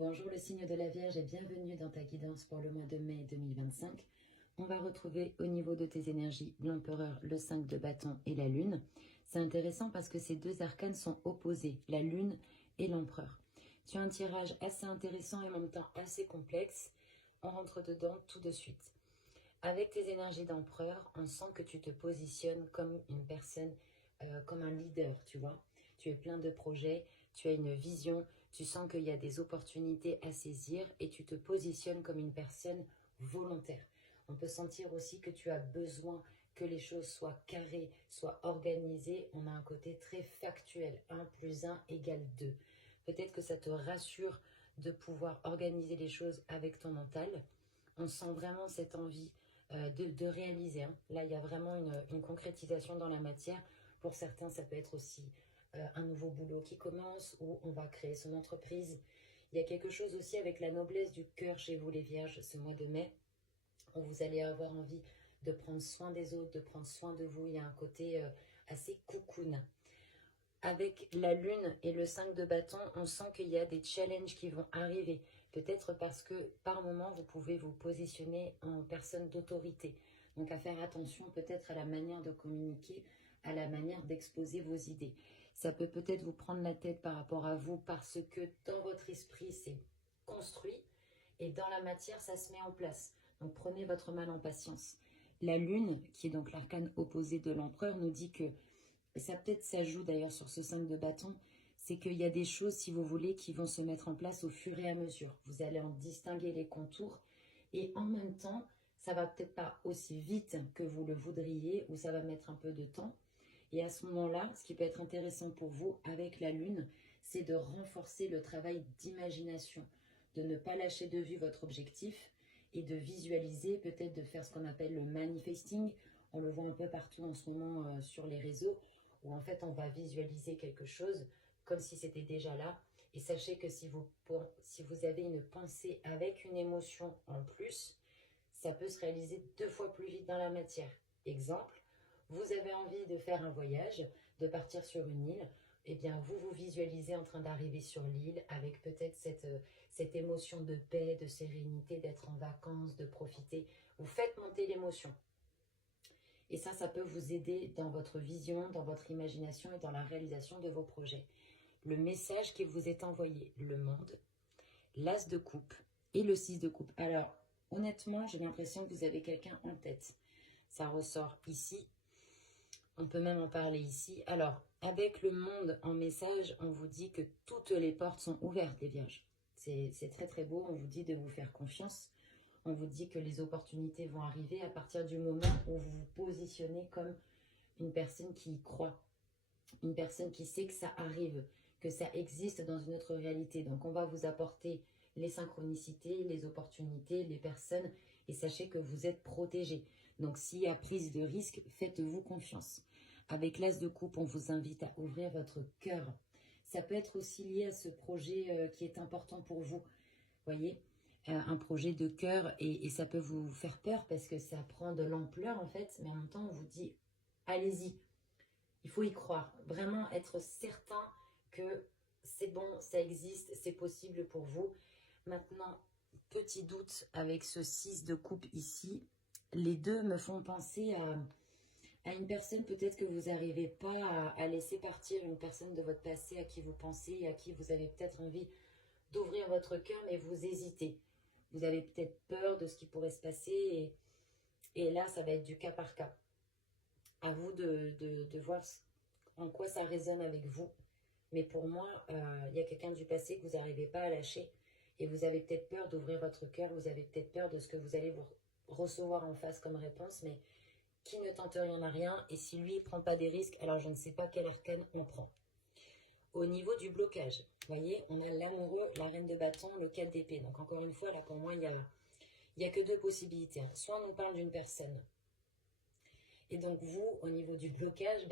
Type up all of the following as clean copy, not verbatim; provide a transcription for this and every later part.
Bonjour le signe de la Vierge et bienvenue dans ta guidance pour le mois de mai 2025. On va retrouver au niveau de tes énergies l'empereur, le 5 de bâton et la lune. C'est intéressant parce que ces deux arcanes sont opposés, la lune et l'empereur. Tu as un tirage assez intéressant et en même temps assez complexe. On rentre dedans tout de suite. Avec tes énergies d'empereur, on sent que tu te positionnes comme une personne, comme un leader, tu vois. Tu es plein de projets, tu as une vision, tu sens qu'il y a des opportunités à saisir et tu te positionnes comme une personne volontaire. On peut sentir aussi que tu as besoin que les choses soient carrées, soient organisées. On a un côté très factuel, 1 plus 1 égale 2. Peut-être que ça te rassure de pouvoir organiser les choses avec ton mental. On sent vraiment cette envie de réaliser. Hein. Là, il y a vraiment une concrétisation dans la matière. Pour certains, ça peut être aussi un nouveau boulot qui commence ou on va créer son entreprise. Il y a quelque chose aussi avec la noblesse du cœur chez vous les Vierges ce mois de mai, où vous allez avoir envie de prendre soin des autres, de prendre soin de vous. Il y a un côté assez cocoon. Avec la lune et le 5 de bâton, on sent qu'il y a des challenges qui vont arriver. Peut-être parce que par moment, vous pouvez vous positionner en personne d'autorité. Donc à faire attention peut-être à la manière de communiquer, à la manière d'exposer vos idées. Ça peut peut-être vous prendre la tête par rapport à vous parce que dans votre esprit, c'est construit et dans la matière, ça se met en place. Donc prenez votre mal en patience. La lune, qui est donc l'arcane opposé de l'empereur, nous dit que, et ça peut-être s'ajoute d'ailleurs sur ce 5 de bâton, c'est qu'il y a des choses, si vous voulez, qui vont se mettre en place au fur et à mesure. Vous allez en distinguer les contours et en même temps, ça va peut-être pas aussi vite que vous le voudriez ou ça va mettre un peu de temps. Et à ce moment-là, ce qui peut être intéressant pour vous avec la lune, c'est de renforcer le travail d'imagination, de ne pas lâcher de vue votre objectif et de visualiser, peut-être de faire ce qu'on appelle le manifesting. On le voit un peu partout en ce moment sur les réseaux, où en fait on va visualiser quelque chose comme si c'était déjà là. Et sachez que si vous avez une pensée avec une émotion en plus, ça peut se réaliser 2 fois plus vite dans la matière. Exemple, vous avez envie de faire un voyage, de partir sur une île, eh bien vous vous visualisez en train d'arriver sur l'île avec peut-être cette émotion de paix, de sérénité, d'être en vacances, de profiter. Vous faites monter l'émotion. Et ça peut vous aider dans votre vision, dans votre imagination et dans la réalisation de vos projets. Le message qui vous est envoyé, le monde, l'as de coupe et le 6 de coupe. Alors, honnêtement, j'ai l'impression que vous avez quelqu'un en tête. Ça ressort ici. On peut même en parler ici. Alors, avec le monde en message, on vous dit que toutes les portes sont ouvertes, les Vierges. C'est très très beau. On vous dit de vous faire confiance. On vous dit que les opportunités vont arriver à partir du moment où vous vous positionnez comme une personne qui y croit. Une personne qui sait que ça arrive, que ça existe dans une autre réalité. Donc, on va vous apporter les synchronicités, les opportunités, les personnes. Et sachez que vous êtes protégés. Donc, s'il y a prise de risque, faites-vous confiance. Avec l'as de coupe, on vous invite à ouvrir votre cœur. Ça peut être aussi lié à ce projet qui est important pour vous. Voyez, un projet de cœur et ça peut vous faire peur parce que ça prend de l'ampleur en fait. Mais en même temps, on vous dit, allez-y. Il faut y croire. Vraiment être certain que c'est bon, ça existe, c'est possible pour vous. Maintenant, petit doute avec ce 6 de coupe ici. Les deux me font penser à une personne peut-être que vous n'arrivez pas à laisser partir, une personne de votre passé à qui vous pensez et à qui vous avez peut-être envie d'ouvrir votre cœur, mais vous hésitez. Vous avez peut-être peur de ce qui pourrait se passer et là, ça va être du cas par cas. À vous de voir en quoi ça résonne avec vous. Mais pour moi, il y a quelqu'un du passé que vous n'arrivez pas à lâcher et vous avez peut-être peur d'ouvrir votre cœur, vous avez peut-être peur de ce que vous allez vous recevoir en face comme réponse, mais qui ne tente rien n'a rien et si lui ne prend pas des risques, alors je ne sais pas quel arcane on prend. Au niveau du blocage, vous voyez, on a l'amoureux, la reine de bâton, le 4 d'épée. Donc encore une fois, là pour moi, il y a que 2 possibilités. Soit on nous parle d'une personne. Et donc vous, au niveau du blocage,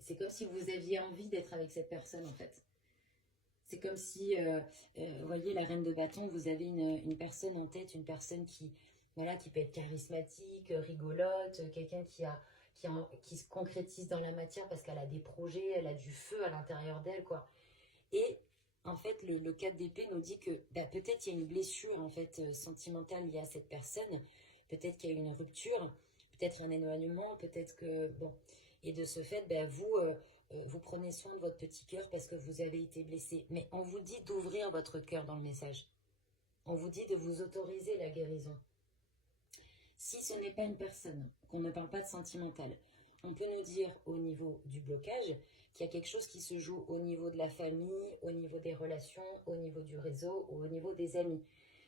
c'est comme si vous aviez envie d'être avec cette personne en fait. C'est comme si, vous voyez, la reine de bâton, vous avez une personne en tête, une personne voilà, qui peut être charismatique, rigolote, quelqu'un qui se concrétise dans la matière parce qu'elle a des projets, elle a du feu à l'intérieur d'elle, quoi. Et En fait, le 4 d'épée nous dit que bah, peut-être il y a une blessure en fait sentimentale liée à cette personne. Peut-être qu'il y a eu une rupture, peut-être un éloignement, peut-être que... Bon. Et de ce fait, bah, vous prenez soin de votre petit cœur parce que vous avez été blessé. Mais on vous dit d'ouvrir votre cœur dans le message. On vous dit de vous autoriser la guérison. Si ce n'est pas une personne, qu'on ne parle pas de sentimental, on peut nous dire au niveau du blocage qu'il y a quelque chose qui se joue au niveau de la famille, au niveau des relations, au niveau du réseau ou au niveau des amis.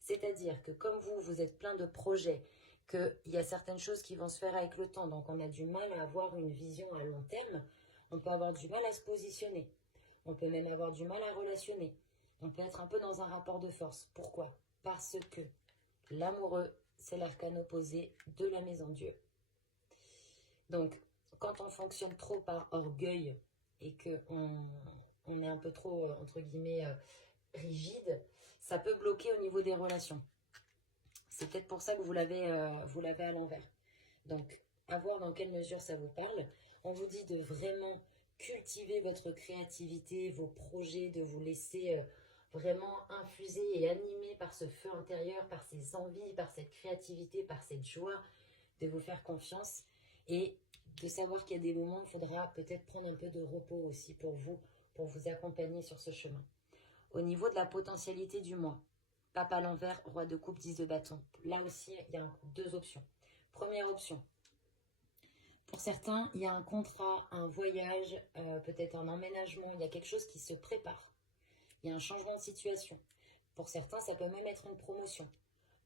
C'est-à-dire que comme vous êtes plein de projets, qu'il y a certaines choses qui vont se faire avec le temps, donc on a du mal à avoir une vision à long terme, on peut avoir du mal à se positionner, on peut même avoir du mal à relationner, on peut être un peu dans un rapport de force. Pourquoi? Parce que l'amoureux, c'est l'arcane opposé de la maison Dieu. Donc, quand on fonctionne trop par orgueil et qu'on est un peu trop, entre guillemets, rigide, ça peut bloquer au niveau des relations. C'est peut-être pour ça que vous l'avez à l'envers. Donc, à voir dans quelle mesure ça vous parle. On vous dit de vraiment cultiver votre créativité, vos projets, de vous laisser vraiment infuser et animer par ce feu intérieur, par ces envies, par cette créativité, par cette joie, de vous faire confiance et de savoir qu'il y a des moments où il faudra peut-être prendre un peu de repos aussi pour vous accompagner sur ce chemin. Au niveau de la potentialité du mois, Pape à l'envers, roi de coupe, 10 de bâton. Là aussi, il y a deux options. Première option, pour certains, il y a un contrat, un voyage, peut-être un emménagement, il y a quelque chose qui se prépare. Il y a un changement de situation. Pour certains, ça peut même être une promotion.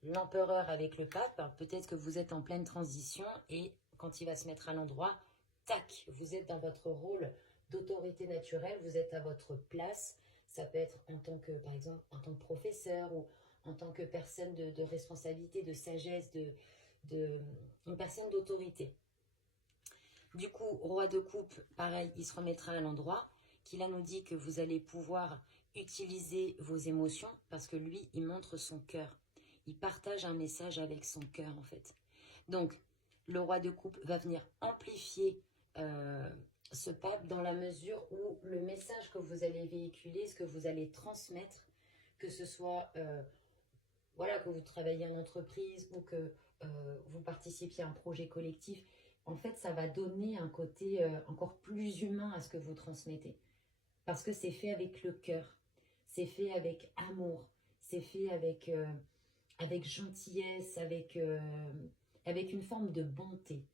L'empereur avec le pape, peut-être que vous êtes en pleine transition et quand il va se mettre à l'endroit, tac, vous êtes dans votre rôle d'autorité naturelle, vous êtes à votre place. Ça peut être en tant que, par exemple, en tant que professeur ou en tant que personne de responsabilité, de sagesse, une personne d'autorité. Du coup, roi de coupe, pareil, il se remettra à l'endroit, qui là nous dit que vous allez pouvoir utiliser vos émotions parce que lui, il montre son cœur. Il partage un message avec son cœur en fait. Donc, le roi de coupe va venir amplifier ce pape dans la mesure où le message que vous allez véhiculer, ce que vous allez transmettre, que ce soit voilà, que vous travaillez en entreprise ou que vous participiez à un projet collectif, en fait, ça va donner un côté encore plus humain à ce que vous transmettez. Parce que c'est fait avec le cœur, c'est fait avec amour, c'est fait avec gentillesse, avec une forme de bonté.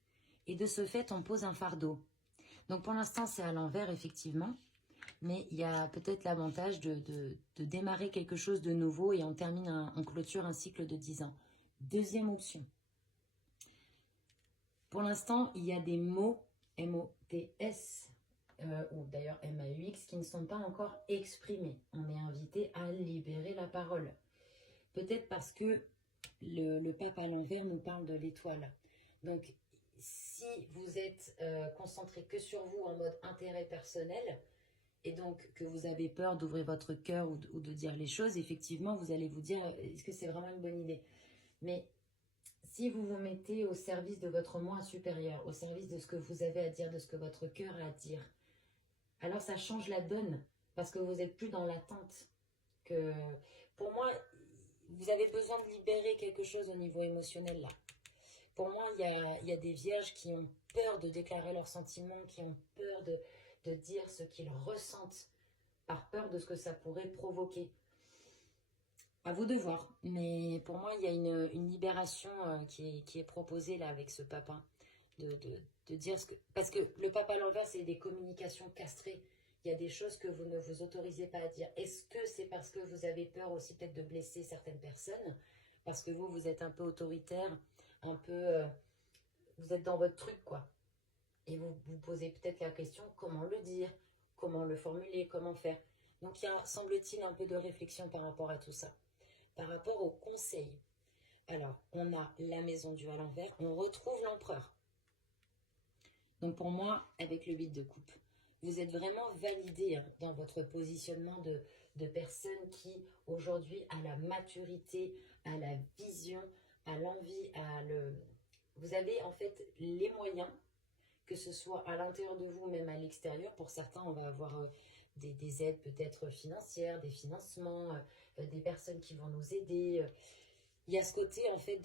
Et de ce fait, on pose un fardeau. Donc pour l'instant, c'est à l'envers, effectivement. Mais il y a peut-être l'avantage de démarrer quelque chose de nouveau et on termine, on clôture un cycle de 10 ans. Deuxième option. Pour l'instant, il y a des mots, M-O-T-S, ou d'ailleurs M-A-U-X, qui ne sont pas encore exprimés. On est invité à libérer la parole. Peut-être parce que le pape à l'envers nous parle de l'étoile. Donc, si vous êtes concentré que sur vous en mode intérêt personnel, et donc que vous avez peur d'ouvrir votre cœur ou de dire les choses, effectivement, vous allez vous dire, est-ce que c'est vraiment une bonne idée? Mais si vous vous mettez au service de votre moi supérieur, au service de ce que vous avez à dire, de ce que votre cœur a à dire, alors ça change la donne, parce que vous n'êtes plus dans l'attente. Pour moi, vous avez besoin de libérer quelque chose au niveau émotionnel là. Pour moi, il y a des vierges qui ont peur de déclarer leurs sentiments, qui ont peur de dire ce qu'ils ressentent, par peur de ce que ça pourrait provoquer. À vous de voir, mais pour moi, il y a une libération qui est proposée là avec ce papa, de dire ce que... Parce que le papa à l'envers, c'est des communications castrées. Il y a des choses que vous ne vous autorisez pas à dire. Est-ce que c'est parce que vous avez peur aussi peut-être de blesser certaines personnes? Parce que vous êtes un peu autoritaire, un peu... vous êtes dans votre truc, quoi. Et vous vous posez peut-être la question, comment le dire? Comment le formuler? Comment faire? Donc il y a, semble-t-il, un peu de réflexion par rapport à tout ça. Par rapport au conseil, alors, on a la maison Dieu à l'envers, on retrouve l'empereur. Donc pour moi, avec le 8 de coupe, vous êtes vraiment validé hein, dans votre positionnement de personne qui, aujourd'hui, a la maturité, a la vision, a l'envie, vous avez en fait les moyens, que ce soit à l'intérieur de vous ou même à l'extérieur. Pour certains, on va avoir des aides peut-être financières, des financements, des personnes qui vont nous aider. Il y a ce côté en fait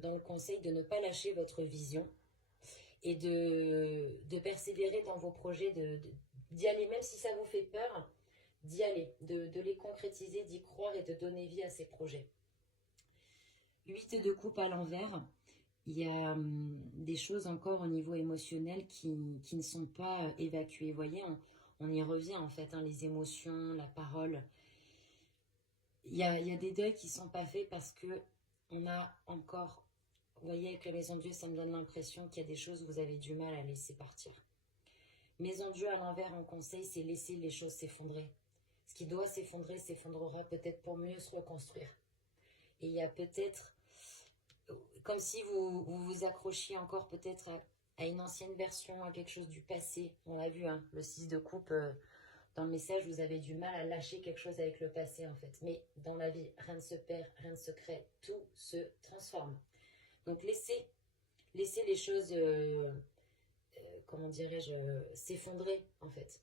dans le conseil de ne pas lâcher votre vision et de persévérer dans vos projets, d'y aller, même si ça vous fait peur, d'y aller, de les concrétiser, d'y croire et de donner vie à ces projets. 8 de coupe à l'envers, il y a des choses encore au niveau émotionnel qui ne sont pas évacuées. Vous voyez, on y revient en fait, hein, les émotions, la parole. Il y a des deuils qui ne sont pas faits parce que on a encore, vous voyez, avec la Maison de Dieu, ça me donne l'impression qu'il y a des choses où vous avez du mal à laisser partir. Maison de Dieu à l'envers en conseil, c'est laisser les choses s'effondrer. Ce qui doit s'effondrer, s'effondrera peut-être pour mieux se reconstruire. Et il y a peut-être, comme si vous accrochiez encore peut-être à une ancienne version, à quelque chose du passé. On l'a vu, hein, le 6 de coupe, dans le message, vous avez du mal à lâcher quelque chose avec le passé en fait. Mais dans la vie, rien ne se perd, rien ne se crée, tout se transforme. Donc laissez les choses, comment dirais-je, s'effondrer en fait.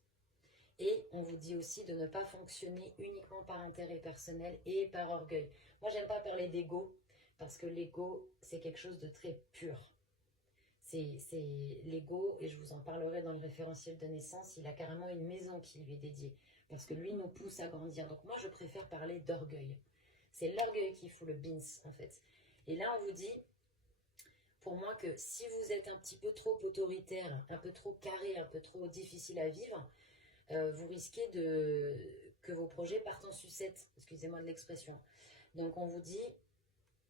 Et on vous dit aussi de ne pas fonctionner uniquement par intérêt personnel et par orgueil. Moi, j'aime pas parler d'ego, parce que l'ego, c'est quelque chose de très pur. C'est l'ego, et je vous en parlerai dans le référentiel de naissance, il a carrément une maison qui lui est dédiée, parce que lui nous pousse à grandir. Donc moi, je préfère parler d'orgueil. C'est l'orgueil qui fout le beans, en fait. Et là, on vous dit, pour moi, que si vous êtes un petit peu trop autoritaire, un peu trop carré, un peu trop difficile à vivre, vous risquez que vos projets partent en sucette, excusez-moi de l'expression. Donc on vous dit,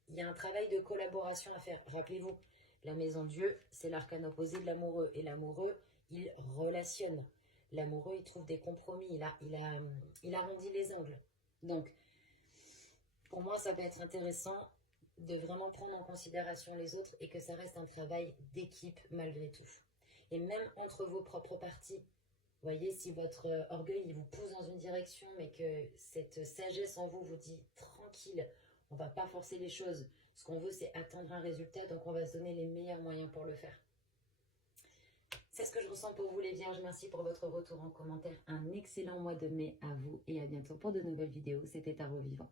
il y a un travail de collaboration à faire. Rappelez-vous, la Maison de Dieu, c'est l'arcane opposé de l'amoureux. Et l'amoureux, il relationne. L'amoureux, il trouve des compromis. Il arrondit les angles. Donc, pour moi, ça va être intéressant de vraiment prendre en considération les autres et que ça reste un travail d'équipe malgré tout. Et même entre vos propres parties, vous voyez, si votre orgueil il vous pousse dans une direction, mais que cette sagesse en vous vous dit tranquille, on ne va pas forcer les choses. Ce qu'on veut, c'est atteindre un résultat, donc on va se donner les meilleurs moyens pour le faire. C'est ce que je ressens pour vous les Vierges. Merci pour votre retour en commentaire. Un excellent mois de mai à vous et à bientôt pour de nouvelles vidéos. C'était Tarot Vivant.